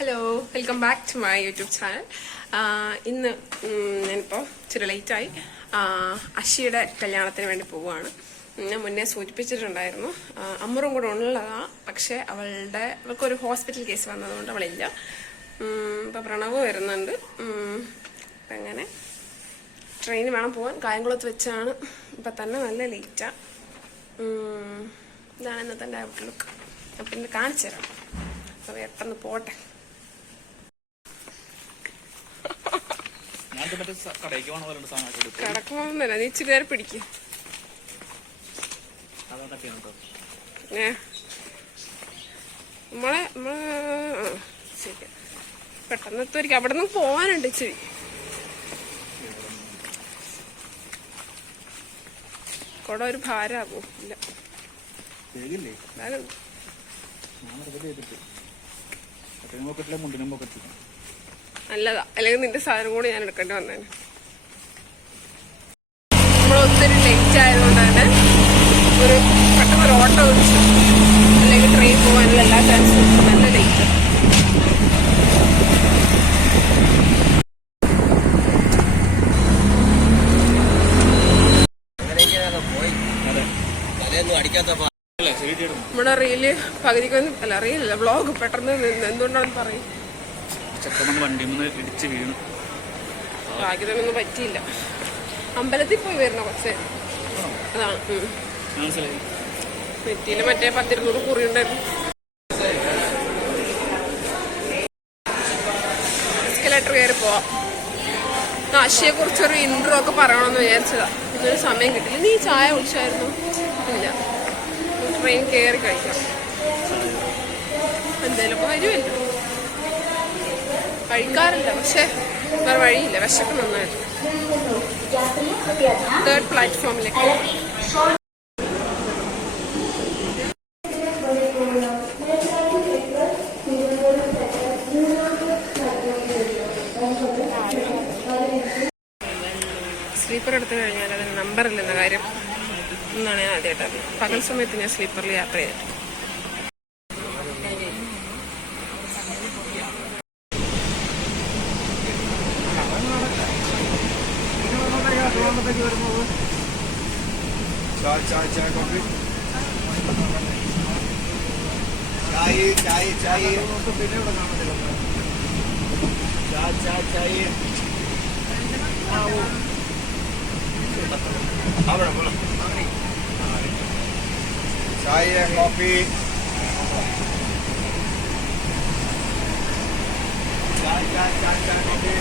Hello, welcome back to my YouTube channel. ഇന്ന് ഞാനിപ്പോൾ ഇച്ചിരി ലേറ്റായി. അഷിയുടെ കല്യാണത്തിന് വേണ്ടി പോവുകയാണ്. ഞാൻ മുന്നേ സൂചിപ്പിച്ചിട്ടുണ്ടായിരുന്നു. അമ്മറും കൂടെ ഉള്ളതാണ്, പക്ഷെ അവൾക്കൊരു ഹോസ്പിറ്റൽ കേസ് വന്നതുകൊണ്ട് അവളില്ല. ഇപ്പം പ്രണവ് വരുന്നുണ്ട്. അപ്പം അങ്ങനെ ട്രെയിന് വേണം പോകാൻ. കായംകുളത്ത് വെച്ചാണ്. ഇപ്പം തന്നെ നല്ല ലേറ്റാണ്. ഇതാണ് ഇന്നത്തെ എൻ്റെ ഔട്ട്ലുക്ക്. അപ്പം ഇന്ന് കാണിച്ചു തരാം. അപ്പോൾ പെട്ടെന്ന് പോട്ടെ. കടക്കുമ്പോന്നല്ല, നീ ഇച്ചിരി നേരം പിടിക്കും. ശരി, പെട്ടെന്ന് എത്തുമായിരിക്കും. അവിടെ നിന്ന് പോവാനുണ്ട് ഇച്ചിരി. കൊട ഒരു ഭാരമാകൂ. ഇല്ല, നല്ലതാ. അല്ലെങ്കിൽ നിന്റെ സാധനം കൂടി ഞാൻ എടുക്കേണ്ടി വന്നേനെ. നമ്മളൊത്തിരി ലേറ്റ് ആയതുകൊണ്ടാണ് ഒരു പെട്ടെന്ന് ഒരു ഓട്ടോ വിളിച്ചു. അല്ലെങ്കിൽ ട്രെയിൻ പോകാനുള്ള എല്ലാ ചാൻസും. നല്ല ലേറ്റ്. നമ്മുടെ റീല് പകുതിക്കൊന്നും അല്ല, റീലല്ല വ്ളോഗ് പെട്ടെന്ന് എന്തുകൊണ്ടാണെന്ന് പറയും. ഭാഗ്യത്തിനൊന്നും പറ്റിയില്ല. അമ്പലത്തിൽ പോയി വരുന്ന കുറച്ച് അതാണ്. നെറ്റിയില് മറ്റേ 10-20 കുറി ഉണ്ടായിരുന്നു. എസ്കലേറ്റർ കയറി പോവാം. അഷിയെ കുറിച്ചൊരു ഇൻട്രോ ഒക്കെ പറയണമെന്ന് വിചാരിച്ചതാ. ഇന്നൊരു സമയം കിട്ടില്ല. നീ ചായ കുടിച്ചായിരുന്നു? ഇല്ല. ട്രെയിൻ കയറി കഴിക്കാം. എന്തായാലും വരുമല്ലോ. കഴിക്കാറില്ല, പക്ഷെ വേറെ വഴിയില്ല. വിശക്ക് നന്നായിട്ട്. 3rd പ്ലാറ്റ്ഫോമിലേക്ക്. സ്ലീപ്പർ എടുത്തു കഴിഞ്ഞാൽ അതിന് നമ്പറില്ലെന്ന കാര്യം എന്നാണ് ഞാൻ ആദ്യമായിട്ട് അറിയാം. പകൽ സമയത്ത് ഞാൻ സ്ലീപ്പറിൽ യാത്ര ചെയ്തിട്ട്. चाय कॉफी चाय कॉफी.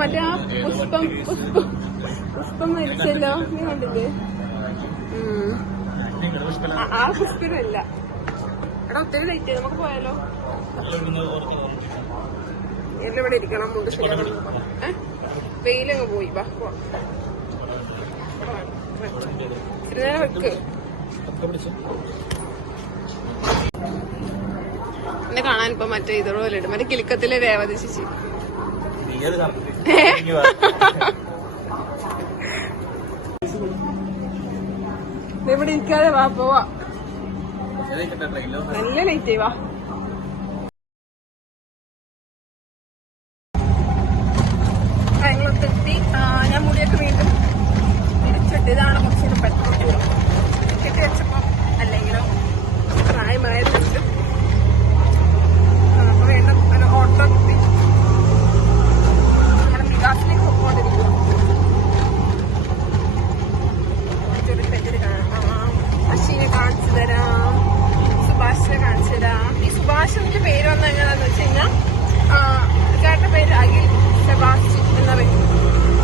മറ്റേ ആ പുഷ്പം മരിച്ചല്ലോ, നീ കണ്ടില്ലേ? ആ പുഷ്പനല്ല. എടാ ഒത്തിരി ലൈറ്റ്. നമുക്ക് പോയാലോ? എല്ലാം ഇവിടെ ഇരിക്കണം. മുണ്ട് ശരിയാക്കണം. വെയിലങ്ങ് പോയി. ബാ ഇത്തിരി നേരം വെക്ക്. എന്നെ കാണാൻ ഇപ്പൊ മറ്റേ ഇതുപോലെ ഉണ്ട്. മറ്റേ കിലുക്കത്തിലെ രേവതി ചേച്ചി. ഇവിടെ ഇരിക്കാതെ വാ, പോവാ. നല്ല ലൈറ്റ് വാ. കാര്യങ്ങളൊത്തെത്തി. ഞാൻ മുടിയൊക്കെ വീണ്ടും തിരിച്ചിട്ട്. ഇതാണ് കുറച്ചുകൂടെ പെട്ടെന്ന് കെട്ടി വെച്ചപ്പോ അല്ലെങ്കിലോ പ്രായമായതുണ്ട്. അപ്പൊ വീണ്ടും ഒരു ഓട്ടോ കിട്ടി. വികാസിലേക്ക് പോയിക്കൊണ്ടിരിക്കുന്നു. അശ്വിനെ കാണിച്ചു തരാം, സുഭാഷിനെ കാണിച്ചു തരാം. ഈ സുഭാഷിന്റെ പേര് വന്ന എങ്ങനെയാന്ന് വെച്ച് കഴിഞ്ഞാൽ ചേട്ടന്റെ പേര് അഖിൽ സെബാസ്റ്റ്യൻ എന്ന പേര്.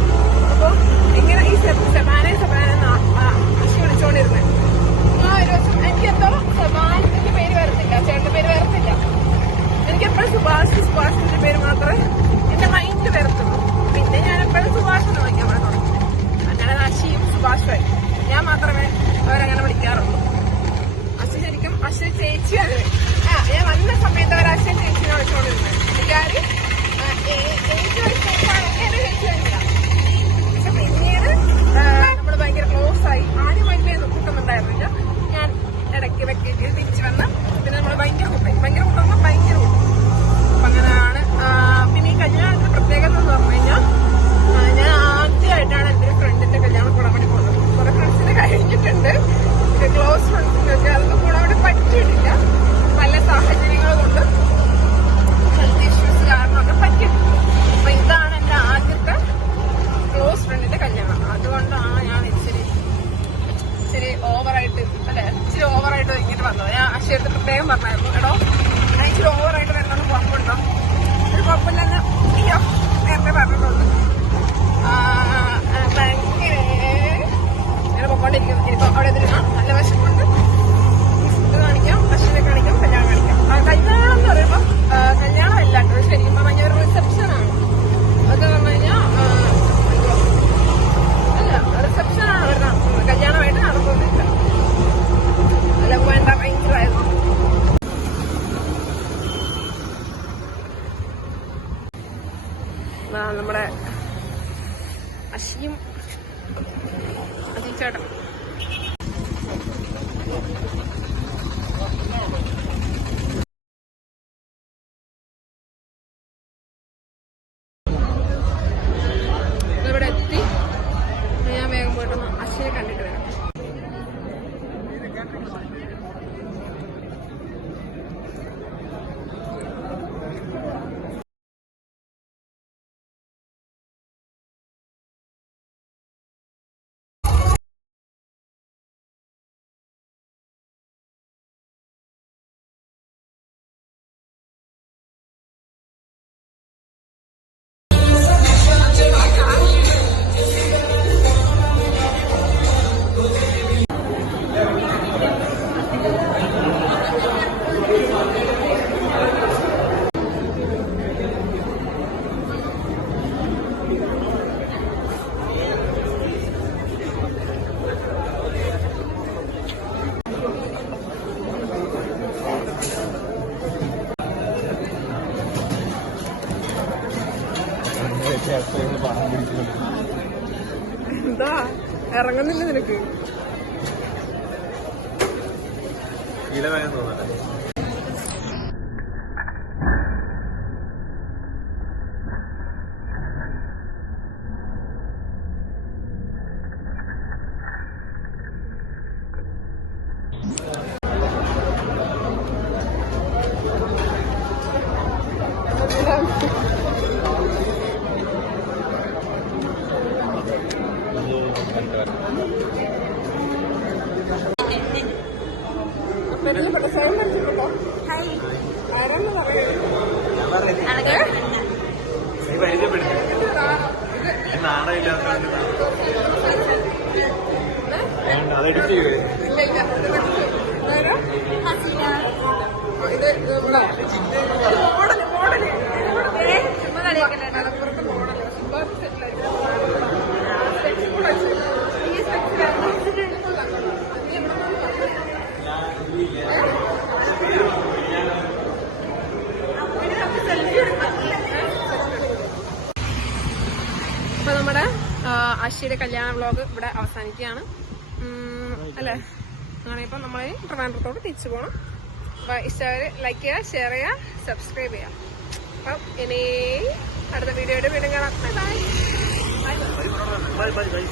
അഷിയും അജീച്ചേട്ടൻ. ഇവിടെ എത്തി. ഞാൻ വേഗം പോയിട്ടൊന്ന് അശ്വിനെ കണ്ടിട്ട് വരാം. എന്താ ഇറങ്ങുന്നില്ല നിനക്ക്? അപ്പൊ നമ്മുടെ അശ്വിയുടെ കല്യാണ വ്ലോഗ് ഇവിടെ അവസാനിക്കുകയാണ് അല്ലേ? അങ്ങനെയിപ്പം നമ്മൾ ട്രിവാൻഡ്രത്തോട് തിരിച്ചു പോകണം. അപ്പൊ ഇഷ്ടമായവര് ലൈക്ക് ചെയ്യുക, ഷെയർ ചെയ്യുക, സബ്സ്ക്രൈബ് ചെയ്യുക. അപ്പം ഇനി അടുത്ത വീഡിയോയുടെ വീണ്ടും കാണാം. Bye bye.